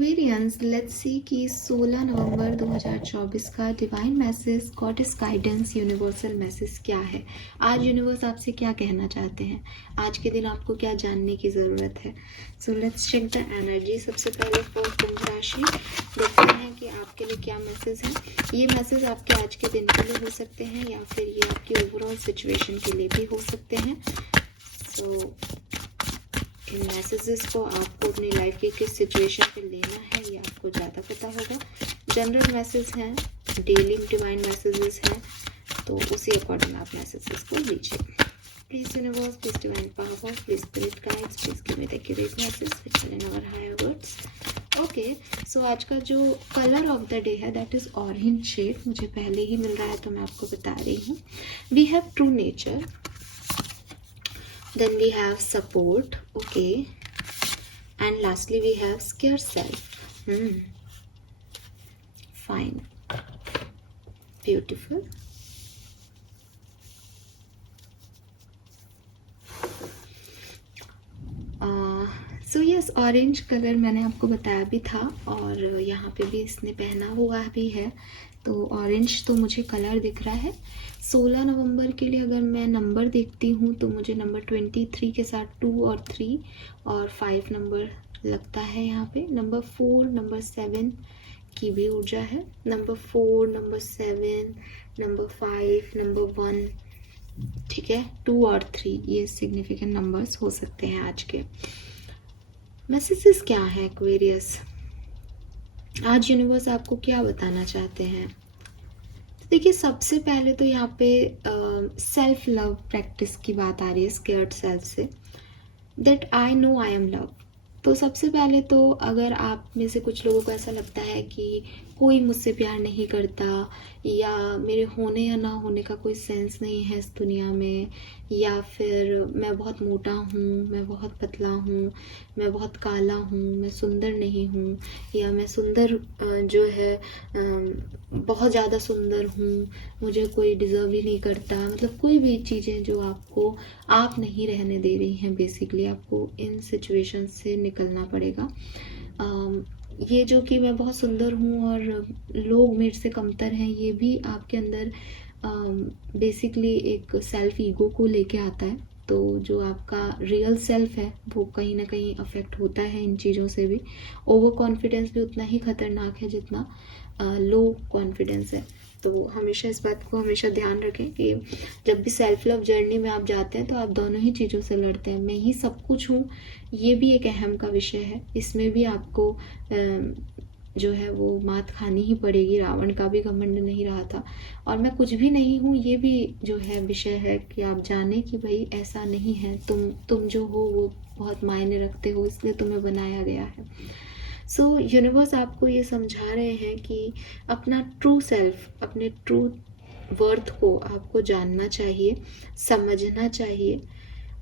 Aquarians, let's see कि 16 नवंबर 2024 का divine message, goddess guidance, universal message क्या है। आज यूनिवर्स आपसे क्या कहना चाहते हैं, आज के दिन आपको क्या जानने की ज़रूरत है। So let's check the energy. सबसे पहले फॉर कुंभ राशि देखते हैं कि आपके लिए क्या मैसेज है। ये मैसेज आपके आज के दिन के लिए हो सकते हैं या फिर ये आपकी ओवरऑल सिचुएशन के लिए भी हो सकते हैं। सो इन मैसेजेस को आपको अपनी लाइफ की किस सिचुएशन पे लेना है ये आपको ज़्यादा पता होगा। जनरल मैसेज हैं, डेली डिवाइन मैसेजेस हैं, तो उसी अकॉर्डिंग आप मैसेजेस को लीजिए। Please universe, please divine power, please spirit guides, please give me the accurate message which are in our higher words. Okay, so आज का जो कलर ऑफ द डे है दैट इज ऑरेंज शेड। मुझे पहले ही मिल रहा है तो मैं आपको बता रही हूँ। We have true nature, then we have support, okay, and lastly we have scared self. Fine, beautiful. So yes, orange colour मैंने आपको बताया भी था और यहाँ पे भी इसने पहना हुआ भी है, तो ऑरेंज तो मुझे कलर दिख रहा है। 16 नवंबर के लिए अगर मैं नंबर देखती हूँ तो मुझे नंबर 23 के साथ 2 और 3 और 5 नंबर लगता है यहाँ पे। नंबर 4, नंबर 7 की भी ऊर्जा है। नंबर 4, नंबर 7, नंबर 5, नंबर 1, ठीक है, 2 और 3 ये सिग्निफिकेंट नंबर्स हो सकते हैं आज के। मैसेजेस क्या है एक्वेरियस, आज यूनिवर्स आपको क्या बताना चाहते हैं। देखिए, सबसे पहले तो यहाँ पे सेल्फ लव प्रैक्टिस की बात आ रही है, स्केयर्ड सेल्फ से, that I know I am love. तो सबसे पहले तो अगर आप में से कुछ लोगों को ऐसा लगता है कि कोई मुझसे प्यार नहीं करता या मेरे होने या ना होने का कोई सेंस नहीं है इस दुनिया में, या फिर मैं बहुत मोटा हूँ, मैं बहुत पतला हूँ, मैं बहुत काला हूँ, मैं सुंदर नहीं हूँ, या मैं सुंदर जो है बहुत ज़्यादा सुंदर हूँ, मुझे कोई डिज़र्व ही नहीं करता, मतलब कोई भी चीज़ें जो आपको आप नहीं रहने दे रही हैं, बेसिकली आपको इन सिचुएशन से निकलना पड़ेगा। ये जो कि मैं बहुत सुंदर हूँ और लोग मेरे से कमतर हैं, ये भी आपके अंदर बेसिकली एक सेल्फ ईगो को लेके आता है। तो जो आपका रियल सेल्फ है वो कहीं ना कहीं अफेक्ट होता है इन चीज़ों से भी। ओवर कॉन्फिडेंस भी उतना ही खतरनाक है जितना लो कॉन्फिडेंस है। तो हमेशा इस बात को हमेशा ध्यान रखें कि जब भी सेल्फ लव जर्नी में आप जाते हैं तो आप दोनों ही चीज़ों से लड़ते हैं। मैं ही सब कुछ हूँ, ये भी एक अहम का विषय है, इसमें भी आपको जो है वो मात खानी ही पड़ेगी। रावण का भी घमंड नहीं रहा था। और मैं कुछ भी नहीं हूँ, ये भी जो है विषय है कि आप जाने कि भाई ऐसा नहीं है, तुम जो हो वो बहुत मायने रखते हो, इसलिए तुम्हें बनाया गया है। सो यूनिवर्स आपको ये समझा रहे हैं कि अपना ट्रू सेल्फ, अपने ट्रू वर्थ को आपको जानना चाहिए, समझना चाहिए।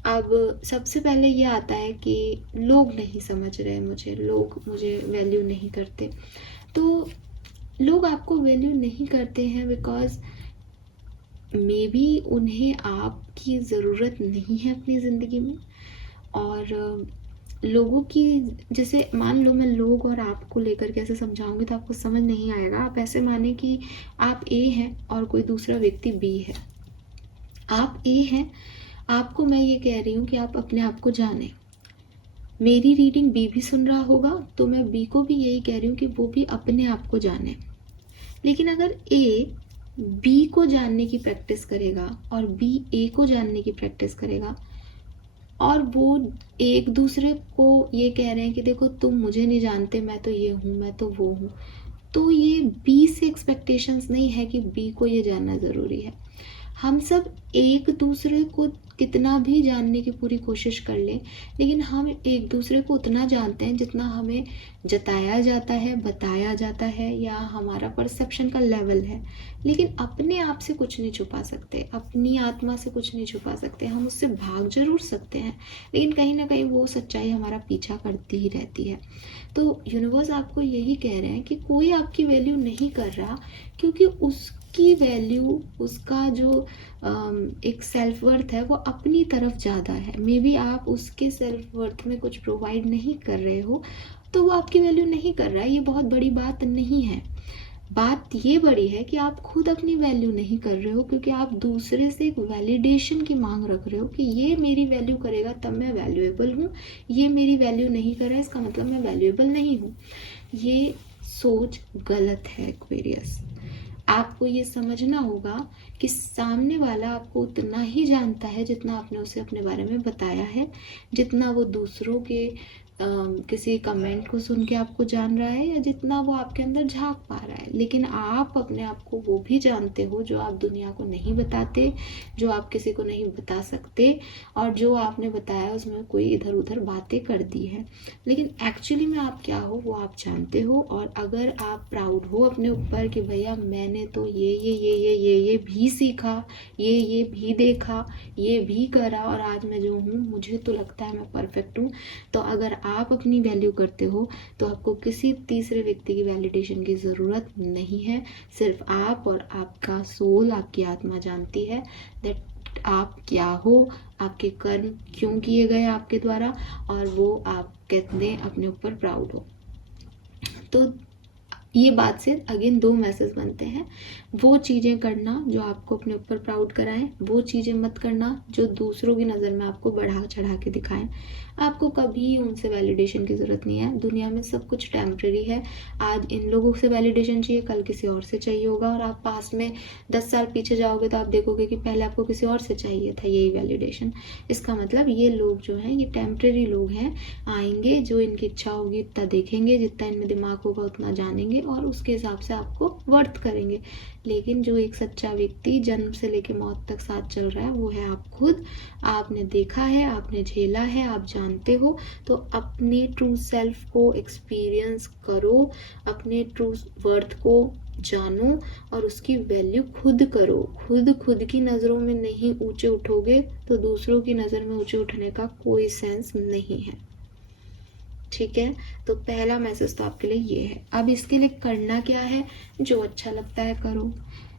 अब सबसे पहले ये आता है कि लोग नहीं समझ रहे मुझे, लोग मुझे वैल्यू नहीं करते। तो लोग आपको वैल्यू नहीं करते हैं बिकॉज मे बी उन्हें आपकी ज़रूरत नहीं है अपनी ज़िंदगी में। और लोगों की, जैसे मान लो मैं लोग और आपको लेकर के ऐसे समझाऊंगी तो आपको समझ नहीं आएगा। आप ऐसे माने कि आप ए हैं और कोई दूसरा व्यक्ति बी है। आप ए हैं, आपको मैं ये कह रही हूँ कि आप अपने आप को जानें। मेरी रीडिंग बी भी सुन रहा होगा तो मैं बी को भी यही कह रही हूँ कि वो भी अपने आप को जाने। लेकिन अगर ए बी को जानने की प्रैक्टिस करेगा और बी ए को जानने की प्रैक्टिस करेगा और वो एक दूसरे को ये कह रहे हैं कि देखो तुम मुझे नहीं जानते, मैं तो ये हूँ, मैं तो वो हूँ, तो ये बी से एक्सपेक्टेशंस नहीं है कि बी को ये जानना ज़रूरी है। हम सब एक दूसरे को कितना भी जानने की पूरी कोशिश कर लें, लेकिन हम एक दूसरे को उतना जानते हैं जितना हमें जताया जाता है, बताया जाता है, या हमारा परसेप्शन का लेवल है। लेकिन अपने आप से कुछ नहीं छुपा सकते, अपनी आत्मा से कुछ नहीं छुपा सकते। हम उससे भाग जरूर सकते हैं, लेकिन कहीं ना कहीं वो सच्चाई हमारा पीछा करती ही रहती है। तो यूनिवर्स आपको यही कह रहे हैं कि कोई आपकी वैल्यू नहीं कर रहा, क्योंकि उसकी वैल्यू, उसका जो एक सेल्फ वर्थ है वो अपनी तरफ ज़्यादा है। मे बी आप उसके सेल्फ वर्थ में कुछ प्रोवाइड नहीं कर रहे हो, तो वो आपकी वैल्यू नहीं कर रहा है। ये बहुत बड़ी बात नहीं है। बात ये बड़ी है कि आप खुद अपनी वैल्यू नहीं कर रहे हो, क्योंकि आप दूसरे से एक वैलिडेशन की मांग रख रहे हो कि ये मेरी वैल्यू करेगा तब मैं वैल्यूएबल हूँ, ये मेरी वैल्यू नहीं कर रहा है इसका मतलब मैं वैल्यूएबल नहीं हूँ। ये सोच गलत है एक्वेरियस। आपको ये समझना होगा कि सामने वाला आपको उतना ही जानता है जितना आपने उसे अपने बारे में बताया है, जितना वो दूसरों के किसी कमेंट को सुन के आपको जान रहा है, या जितना वो आपके अंदर झांक पा रहा है। लेकिन आप अपने आप को वो भी जानते हो जो आप दुनिया को नहीं बताते, जो आप किसी को नहीं बता सकते, और जो आपने बताया उसमें कोई इधर उधर बातें कर दी है। लेकिन एक्चुअली में आप क्या हो वो आप जानते हो। और अगर आप प्राउड हो अपने ऊपर कि भैया मैंने तो ये भी सीखा, ये भी देखा, ये भी करा, और आज मैं जो हूँ मुझे तो लगता है मैं परफेक्ट हूँ, तो अगर आप अपनी वैल्यू करते हो तो आपको किसी तीसरे व्यक्ति की वैलिडेशन की ज़रूरत नहीं है। सिर्फ आप और आपका सोल, आपकी आत्मा जानती है दैट आप क्या हो, आपके कर्म क्यों किए गए आपके द्वारा, और वो आप कितने अपने ऊपर प्राउड हो। तो ये बात से अगेन दो मैसेज बनते हैं। वो चीज़ें करना जो आपको अपने ऊपर प्राउड कराएं, वो चीज़ें मत करना जो दूसरों की नज़र में आपको बढ़ा चढ़ा के दिखाएं। आपको कभी उनसे वैलिडेशन की ज़रूरत नहीं है। दुनिया में सब कुछ टेम्प्रेरी है। आज इन लोगों से वैलिडेशन चाहिए, कल किसी और से चाहिए होगा, और आप पास में 10 साल पीछे जाओगे तो आप देखोगे कि पहले आपको किसी और से चाहिए था यही वैलिडेशन। इसका मतलब ये लोग जो हैं ये टेम्प्रेरी लोग हैं। आएंगे, जो इनकी इच्छा होगी इतना देखेंगे, जितना इनमें दिमाग होगा उतना जानेंगे, और उसके हिसाब से आपको वर्थ करेंगे। लेकिन जो एक सच्चा व्यक्ति जन्म से लेकर मौत तक साथ चल रहा है वो है आप खुद। आपने देखा है, आपने झेला है, आप जानते हो। तो अपने ट्रू सेल्फ को एक्सपीरियंस करो, अपने ट्रू वर्थ को जानो, और उसकी वैल्यू खुद करो। खुद की नज़रों में नहीं ऊंचे उठोगे तो दूसरों की नज़र में ऊंचे उठने का कोई सेंस नहीं है। ठीक है, तो पहला मैसेज तो आपके लिए ये है। अब इसके लिए करना क्या है, जो अच्छा लगता है करो।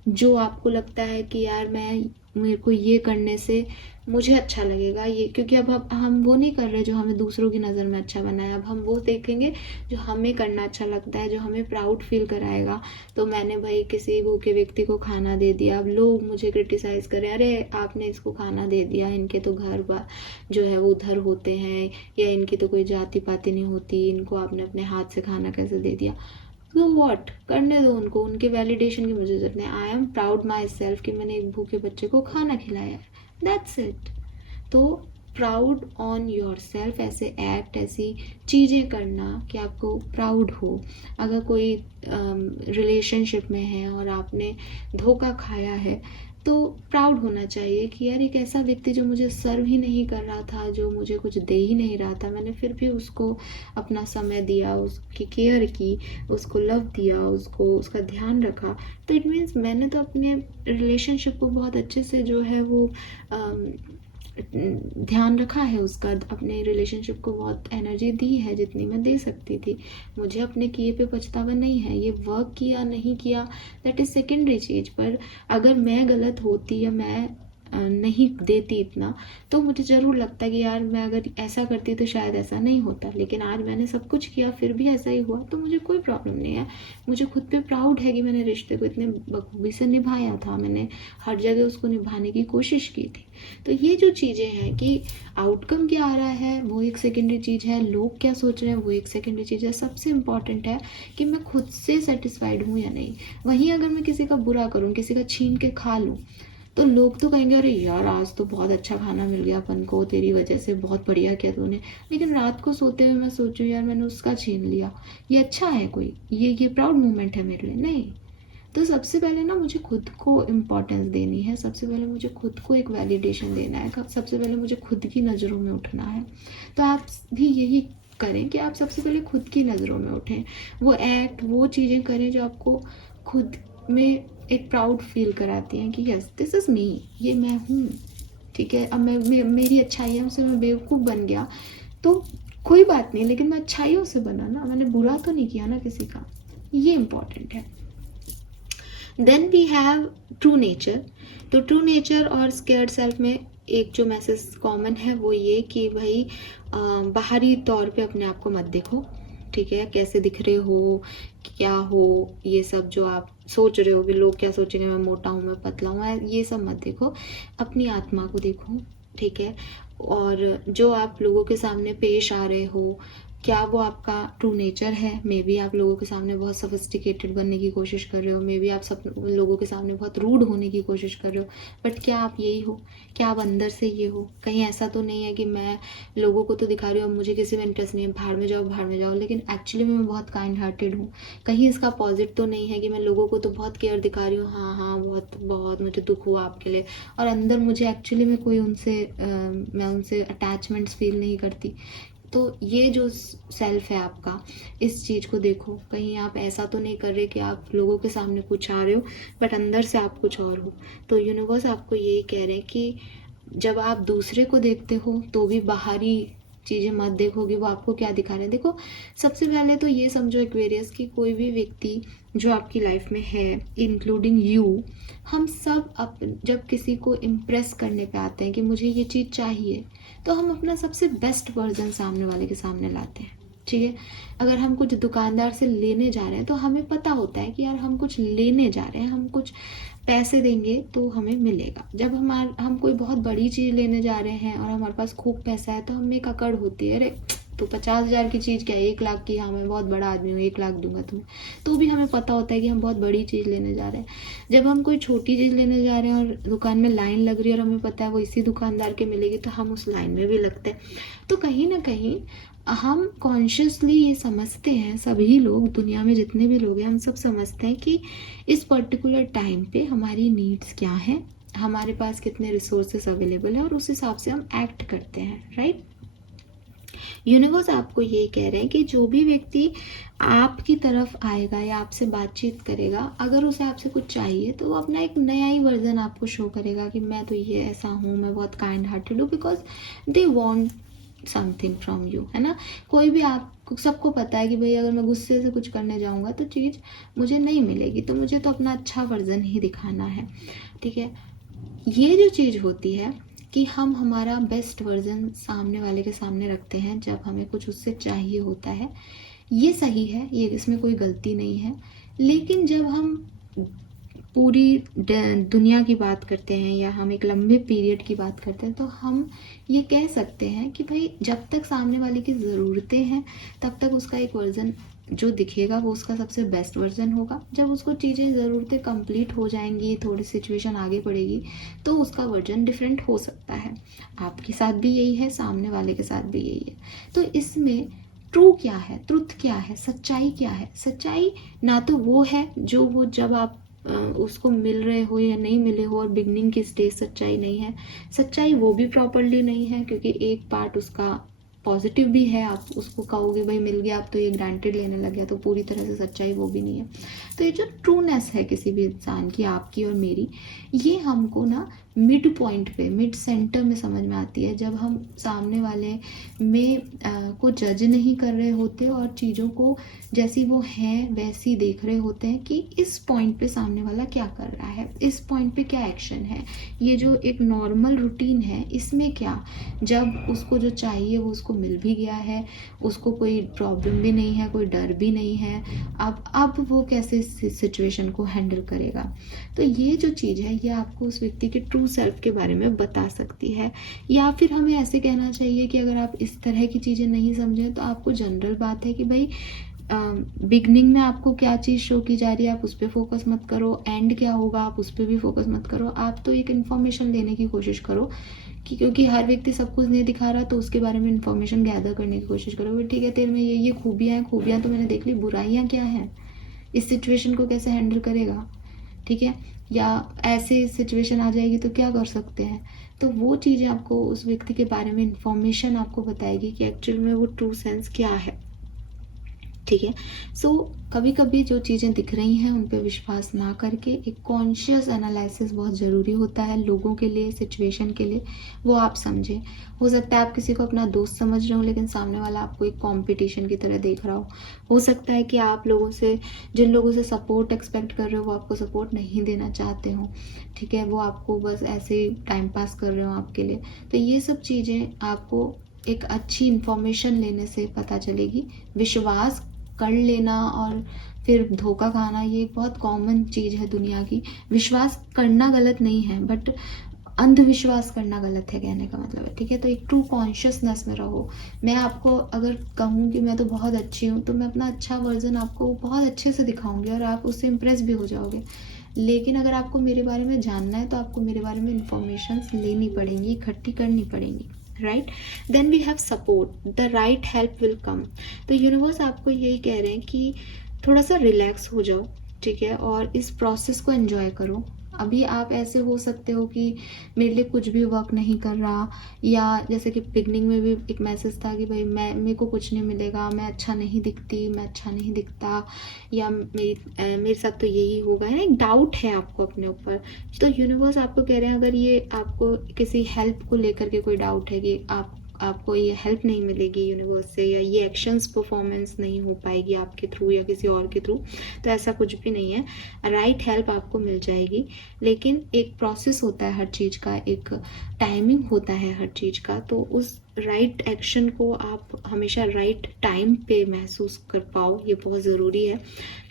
जो आपको लगता है कि यार मेरे को ये करने से मुझे अच्छा लगेगा, ये क्योंकि अब हम वो नहीं कर रहे जो हमें दूसरों की नज़र में अच्छा बनाए। अब हम वो देखेंगे जो हमें करना अच्छा लगता है, जो हमें प्राउड फील कराएगा। तो मैंने भाई किसी भूखे व्यक्ति को खाना दे दिया, अब लोग मुझे क्रिटिसाइज करें, अरे आपने इसको खाना दे दिया, इनके तो घर जो है वो उधर होते हैं, या इनकी तो कोई जाति पाति नहीं होती, इनको आपने अपने हाथ से खाना कैसे दे दिया। तो व्हाट, करने दो उनको, उनके वैलिडेशन की मुझे जरूरत नहीं। I am proud my self कि मैंने एक भूखे बच्चे को खाना खिलाया है, दैट्स इट। तो प्राउड ऑन योर सेल्फ, ऐसे एक्ट, ऐसी चीज़ें करना कि आपको प्राउड हो। अगर कोई रिलेशनशिप में है और आपने धोखा खाया है तो प्राउड होना चाहिए कि यार एक ऐसा व्यक्ति जो मुझे सर्व ही नहीं कर रहा था, जो मुझे कुछ दे ही नहीं रहा था, मैंने फिर भी उसको अपना समय दिया, उसकी केयर की, उसको लव दिया, उसका ध्यान रखा। तो इट मीन्स मैंने तो अपने रिलेशनशिप को बहुत अच्छे से जो है वो ध्यान रखा है उसका, अपने रिलेशनशिप को बहुत एनर्जी दी है जितनी मैं दे सकती थी। मुझे अपने किए पे पछतावा नहीं है। ये वर्क किया नहीं किया दैट इज़ सेकेंडरी चीज़। पर अगर मैं गलत होती या मैं नहीं देती इतना, तो मुझे ज़रूर लगता कि यार मैं अगर ऐसा करती तो शायद ऐसा नहीं होता। लेकिन आज मैंने सब कुछ किया फिर भी ऐसा ही हुआ, तो मुझे कोई प्रॉब्लम नहीं है। मुझे खुद पे प्राउड है कि मैंने रिश्ते को इतने बखूबी से निभाया था, मैंने हर जगह उसको निभाने की कोशिश की थी। तो ये जो चीज़ें हैं कि आउटकम क्या आ रहा है वो एक सेकेंडरी चीज़ है, लोग क्या सोच रहे हैं वो एक सेकेंडरी चीज़ है। सबसे इम्पॉर्टेंट है कि मैं खुद से सेटिस्फाइड हूँ या नहीं। वहीं अगर मैं किसी का बुरा करूँ, किसी का छीन के खा लूँ, तो लोग तो कहेंगे अरे यार आज तो बहुत अच्छा खाना मिल गया अपन को, तेरी वजह से बहुत बढ़िया किया तूने। लेकिन रात को सोते हुए मैं सोचूं यार मैंने उसका छीन लिया, ये अच्छा है कोई, ये प्राउड मोमेंट है मेरे लिए? नहीं। तो सबसे पहले ना मुझे खुद को इम्पोर्टेंस देनी है, सबसे पहले मुझे खुद को एक वैलिडेशन देना है, सबसे पहले मुझे खुद की नज़रों में उठना है। तो आप भी यही करें कि आप सबसे पहले खुद की नज़रों में उठें, वो एक्ट, वो चीज़ें करें जो आपको खुद में एक प्राउड फील कराती हैं कि यस दिस इज़ मी, ये मैं हूँ। ठीक है, अब मेरी अच्छाइयों से मैं बेवकूफ़ बन गया तो कोई बात नहीं, लेकिन मैं अच्छाइयों से बना ना, मैंने बुरा तो नहीं किया ना किसी का, ये इम्पॉर्टेंट है। Then we have true nature. तो ट्रू नेचर और स्केयर्ड सेल्फ में एक जो मैसेज कॉमन है वो ये कि भाई बाहरी तौर पे अपने आप को मत देखो। ठीक है, कैसे दिख रहे हो, क्या हो, ये सब जो आप सोच रहे हो कि लोग क्या सोचेंगे, मैं मोटा हूँ, मैं पतला हूँ, ये सब मत देखो, अपनी आत्मा को देखो, ठीक है। और जो आप लोगों के सामने पेश आ रहे हो, क्या वो आपका ट्रू नेचर है? मे बी आप लोगों के सामने बहुत सफिस्टिकेटेड बनने की कोशिश कर रहे हो, मे बी आप सब लोगों के सामने बहुत रूड होने की कोशिश कर रहे हो, बट क्या आप यही हो? क्या आप अंदर से ये हो? कहीं ऐसा तो नहीं है कि मैं लोगों को तो दिखा रही हूँ, मुझे किसी में इंटरेस्ट नहीं है, भाड़ में जाओ, भाड़ में जाओ, लेकिन एक्चुअली में मैं बहुत काइंड हार्टेड हूँ? कहीं इसका पॉजिट तो नहीं है कि मैं लोगों को तो बहुत केयर दिखा रही हूँ, हाँ हाँ बहुत बहुत मुझे दुख हुआ आपके लिए, और अंदर मुझे एक्चुअली में कोई मैं उनसे अटैचमेंट्स फील नहीं करती? तो ये जो सेल्फ है आपका, इस चीज़ को देखो, कहीं आप ऐसा तो नहीं कर रहे कि आप लोगों के सामने कुछ आ रहे हो बट अंदर से आप कुछ और हो। तो यूनिवर्स आपको यही कह रहे हैं कि जब आप दूसरे को देखते हो तो भी बाहरी चीज़ें मत देखोगे, वो आपको क्या दिखा रहे हैं। देखो, सबसे पहले तो ये समझो एक्वेरियस कि कोई भी व्यक्ति जो आपकी लाइफ में है, इंक्लूडिंग यू, हम सब जब किसी को इम्प्रेस करने पे आते हैं कि मुझे ये चीज़ चाहिए, तो हम अपना सबसे बेस्ट वर्जन सामने वाले के सामने लाते हैं, ठीक है। अगर हम कुछ दुकानदार से लेने जा रहे हैं तो हमें पता होता है कि यार हम कुछ लेने जा रहे हैं, हम कुछ पैसे देंगे तो हमें मिलेगा। जब हम कोई बहुत बड़ी चीज़ लेने जा रहे हैं और हमारे पास खूब पैसा है तो हमें एक अकड़ होती है, अरे तो 50,000 की चीज़ क्या है, 1 लाख की, हाँ मैं बहुत बड़ा आदमी हूँ, 1 लाख दूंगा तुम्हें। तो भी हमें पता होता है कि हम बहुत बड़ी चीज़ लेने जा रहे हैं। जब हम कोई छोटी चीज़ लेने जा रहे हैं और दुकान में लाइन लग रही है और हमें पता है वो इसी दुकानदार के मिलेगी, तो हम उस लाइन में भी लगते हैं। तो कहीं ना कहीं हम कॉन्शियसली ये समझते हैं, सभी लोग दुनिया में जितने भी लोग हैं हम सब समझते हैं कि इस पर्टिकुलर टाइम पे हमारी नीड्स क्या हैं, हमारे पास कितने रिसोर्सेस अवेलेबल है, और उस हिसाब से हम एक्ट करते हैं, राइट। यूनिवर्स आपको ये कह रहे हैं कि जो भी व्यक्ति आपकी तरफ आएगा या आपसे बातचीत करेगा, अगर उसे आपसे कुछ चाहिए तो वो अपना एक नया ही वर्जन आपको शो करेगा कि मैं तो ये ऐसा हूँ, मैं बहुत काइंड हार्टेड हूँ, because they want something from you, है ना। कोई भी आप सबको पता है कि भाई अगर मैं गुस्से से कुछ करने जाऊँगा तो चीज़ मुझे नहीं मिलेगी, तो मुझे तो अपना अच्छा वर्जन ही दिखाना है, ठीक है। ये जो चीज़ होती है कि हम हमारा बेस्ट वर्जन सामने वाले के सामने रखते हैं जब हमें कुछ उससे चाहिए होता है, ये सही है, ये इसमें कोई गलती नहीं है। लेकिन जब हम पूरी दुनिया की बात करते हैं या हम एक लंबे पीरियड की बात करते हैं, तो हम ये कह सकते हैं कि भाई जब तक सामने वाले की ज़रूरतें हैं तब तक उसका एक वर्जन जो दिखेगा वो उसका सबसे बेस्ट वर्जन होगा। जब उसको चीज़ें ज़रूरतें कंप्लीट हो जाएंगी, थोड़ी सिचुएशन आगे बढ़ेगी, तो उसका वर्जन डिफरेंट हो सकता है। आपके साथ भी यही है, सामने वाले के साथ भी यही है। तो इसमें ट्रू क्या है, ट्रुथ क्या है, सच्चाई क्या है? सच्चाई ना तो वो है जो वो जब आप उसको मिल रहे हो या नहीं मिले हो और बिगनिंग की स्टेज सच्चाई नहीं है। सच्चाई वो भी प्रॉपरली नहीं है, क्योंकि एक पार्ट उसका पॉजिटिव भी है, आप उसको कहोगे भाई मिल गया आप तो ये ग्रांटेड लेने लग गया, तो पूरी तरह से सच्चाई वो भी नहीं है। तो ये जो ट्रूनेस है किसी भी इंसान की, आपकी और मेरी, ये हमको ना मिड पॉइंट पे, मिड सेंटर में समझ में आती है, जब हम सामने वाले में को जज नहीं कर रहे होते और चीज़ों को जैसी वो हैं वैसी देख रहे होते हैं कि इस पॉइंट पे सामने वाला क्या कर रहा है, इस पॉइंट पे क्या एक्शन है, ये जो एक नॉर्मल रूटीन है इसमें क्या, जब उसको जो चाहिए वो उसको मिल भी गया है, उसको कोई प्रॉब्लम भी नहीं है, कोई डर भी नहीं है, अब वो कैसे सिचुएशन को हैंडल करेगा। तो ये जो चीज़ है ये आपको उस व्यक्ति के ट्रू सेल्फ के बारे में बता सकती है। या फिर हमें ऐसे कहना चाहिए कि अगर आप इस तरह की चीज़ें नहीं समझें तो आपको जनरल बात है कि भाई बिगनिंग में आपको क्या चीज़ शो की जा रही है आप उस पर फोकस मत करो, एंड क्या होगा आप उस पर भी फोकस मत करो, आप तो एक इन्फॉर्मेशन लेने की कोशिश करो कि क्योंकि हर व्यक्ति सब कुछ नहीं दिखा रहा, तो उसके बारे में इन्फॉर्मेशन गैदर करने की कोशिश करो। ठीक है, तेरे में ये खूबियाँ हैं, खूबियाँ तो मैंने देख ली, बुराइयाँ क्या हैं, इस सिचुएशन को कैसे हैंडल करेगा, ठीक है, या ऐसे सिचुएशन आ जाएगी तो क्या कर सकते हैं। तो वो चीज़ें आपको उस व्यक्ति के बारे में इन्फॉर्मेशन आपको बताएगी कि एक्चुअल में वो ट्रू सेंस क्या है, ठीक है। सो कभी कभी जो चीज़ें दिख रही हैं उन पर विश्वास ना करके एक कॉन्शियस एनालिसिस बहुत ज़रूरी होता है लोगों के लिए, सिचुएशन के लिए, वो आप समझें। हो सकता है आप किसी को अपना दोस्त समझ रहे हो लेकिन सामने वाला आपको एक कंपटीशन की तरह देख रहा हो सकता है कि आप लोगों से, जिन लोगों से सपोर्ट एक्सपेक्ट कर रहे हो वो आपको सपोर्ट नहीं देना चाहते हो, ठीक है, वो आपको बस ऐसे ही टाइम पास कर रहे हो आपके लिए। तो ये सब चीज़ें आपको एक अच्छी इन्फॉर्मेशन लेने से पता चलेगी। विश्वास कर लेना और फिर धोखा खाना ये बहुत कॉमन चीज़ है दुनिया की। विश्वास करना गलत नहीं है, बट अंधविश्वास करना गलत है, कहने का मतलब है, ठीक है। तो एक ट्रू कॉन्शियसनेस में रहो। मैं आपको अगर कहूँ कि मैं तो बहुत अच्छी हूँ, तो मैं अपना अच्छा वर्जन आपको बहुत अच्छे से दिखाऊंगी और आप उससे इम्प्रेस भी हो जाओगे। लेकिन अगर आपको मेरे बारे में जानना है तो आपको मेरे बारे में इंफॉर्मेशन लेनी पड़ेंगी, इकट्ठी करनी पड़ेंगी, right. Then we have support, the right help will come. तो यूनिवर्स आपको यही कह रहे हैं कि थोड़ा सा रिलैक्स हो जाओ, ठीक है, और इस प्रोसेस को एंजॉय करो। अभी आप ऐसे हो सकते हो कि मेरे लिए कुछ भी वर्क नहीं कर रहा, या जैसे कि बिगनिंग में भी एक मैसेज था कि भाई मेरे को कुछ नहीं मिलेगा, मैं अच्छा नहीं दिखती, मैं अच्छा नहीं दिखता, या मेरे साथ तो यही होगा, है ना, एक डाउट है आपको अपने ऊपर। तो यूनिवर्स आपको कह रहे हैं अगर ये आपको किसी हेल्प को लेकर के कोई डाउट है कि आपको ये हेल्प नहीं मिलेगी यूनिवर्स से, या ये एक्शंस परफॉर्मेंस नहीं हो पाएगी आपके थ्रू या किसी और के थ्रू, तो ऐसा कुछ भी नहीं है। राइट हेल्प आपको मिल जाएगी, लेकिन एक प्रोसेस होता है हर चीज़ का, एक टाइमिंग होता है हर चीज़ का। तो उस राइट एक्शन को आप हमेशा राइट टाइम पे महसूस कर पाओ, ये बहुत ज़रूरी है,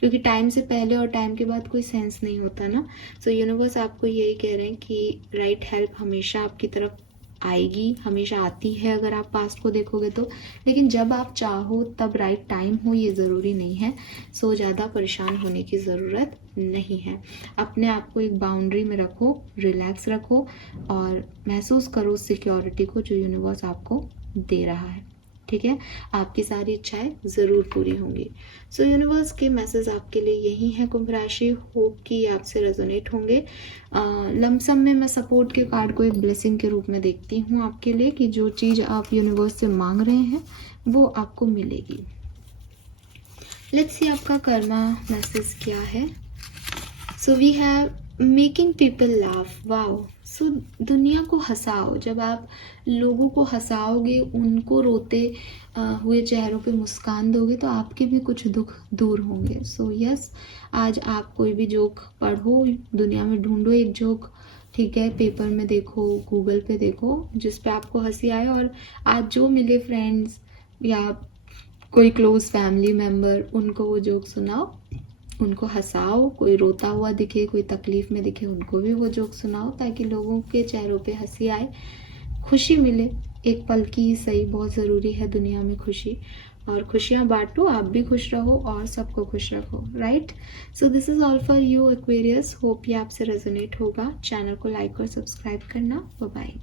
क्योंकि टाइम से पहले और टाइम के बाद कोई सेंस नहीं होता ना। सो यूनिवर्स आपको यही कह रहे हैं कि राइट हेल्प हमेशा आपकी तरफ आएगी, हमेशा आती है अगर आप पास्ट को देखोगे तो, लेकिन जब आप चाहो तब राइट टाइम हो ये ज़रूरी नहीं है। सो ज़्यादा परेशान होने की ज़रूरत नहीं है। अपने आप को एक बाउंड्री में रखो, रिलैक्स रखो और महसूस करो सिक्योरिटी को जो यूनिवर्स आपको दे रहा है, ठीक है। आपकी सारी इच्छाएं ज़रूर पूरी होंगी। सो यूनिवर्स के मैसेज आपके लिए यही है कुंभ राशि, होप कि आपसे रेजोनेट होंगे। लमसम में मैं सपोर्ट के कार्ड को एक ब्लेसिंग के रूप में देखती हूँ आपके लिए, कि जो चीज़ आप यूनिवर्स से मांग रहे हैं वो आपको मिलेगी। लेट्स सी आपका कर्मा मैसेज क्या है। So we have making people laugh, wow. सो दुनिया को हंसाओ। जब आप लोगों को हंसाओगे, उनको रोते हुए चेहरों पे मुस्कान दोगे, तो आपके भी कुछ दुख दूर होंगे। सो यस, आज आप कोई भी जोक पढ़ो, दुनिया में ढूंढो एक जोक, ठीक है, पेपर में देखो, गूगल पे देखो, जिस पे आपको हंसी आए, और आज जो मिले फ्रेंड्स या कोई क्लोज फैमिली मेम्बर, उनको वो जोक सुनाओ, उनको हंसाओ। कोई रोता हुआ दिखे, कोई तकलीफ में दिखे, उनको भी वो जोक सुनाओ, ताकि लोगों के चेहरों पे हंसी आए, खुशी मिले। एक पल की ही सही, बहुत ज़रूरी है दुनिया में खुशी, और खुशियाँ बांटो, आप भी खुश रहो और सबको खुश रखो, right. So this is all for you Aquarius, hope ये आपसे रेजोनेट होगा। चैनल को लाइक और सब्सक्राइब करना। Bye bye.